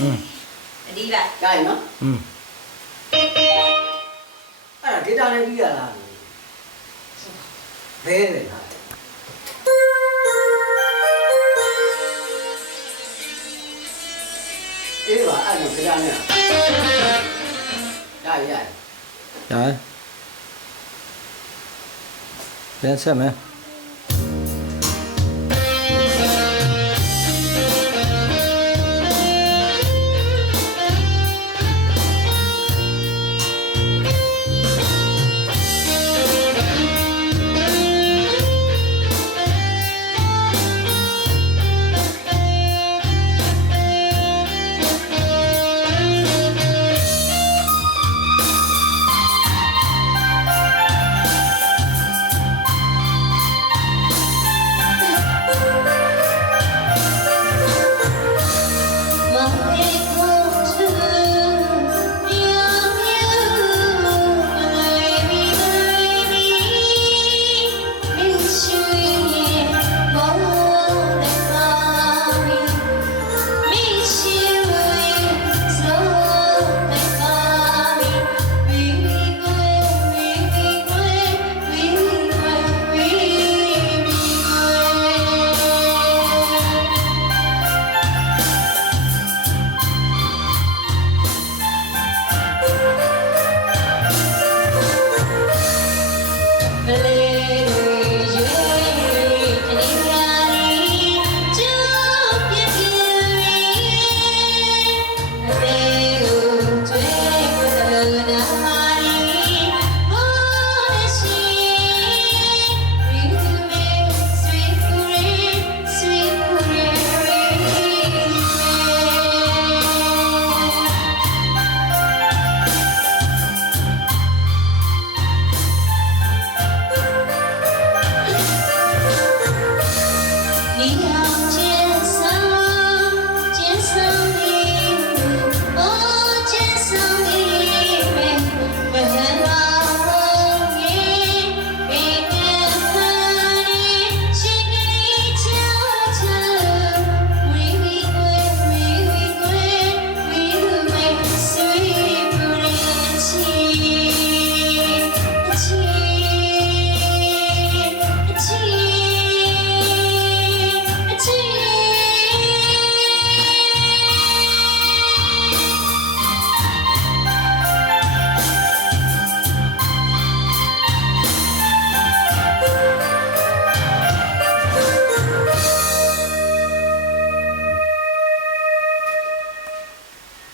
อืมအတီးပါကြိုက်နော်อืมအဲ့ဒါဒေတာနဲ့ပြီးရလားဘဲတယ်လားအေးပါအဲ့လိုကြမ်းနေတာဒါရရဒါပြန်ဆက်မယ် believe.